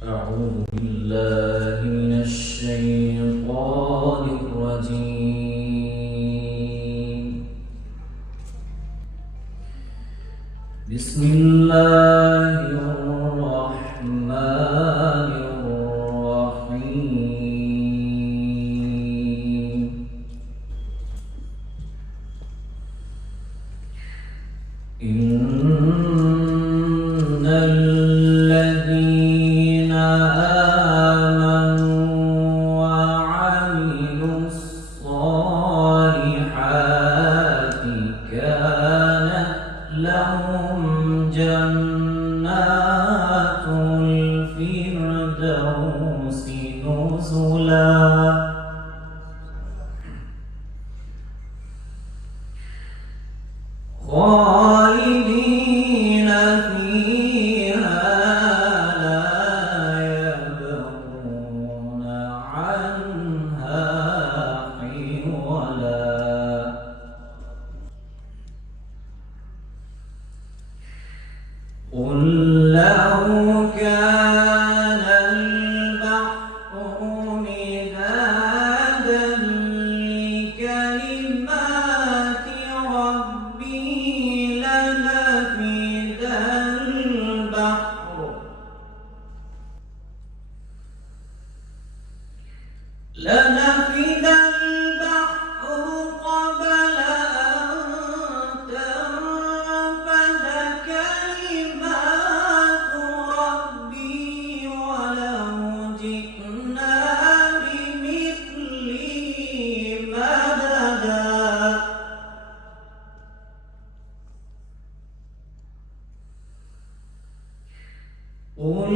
أعوذ بالله من الشيطان الرجيم. بسم الله الرحمن الرحيم. إن الذين آمنوا وعملوا الصالحات كانت لهم جنات الفردوس نزلا خالدين فيها لا يبغون عنها حولا. قل لو كان البحر مدادا لكلمات ربي لنفد البحر قبل أن تنفد كلمات ربي ولو جئنا بمثله مددا. قل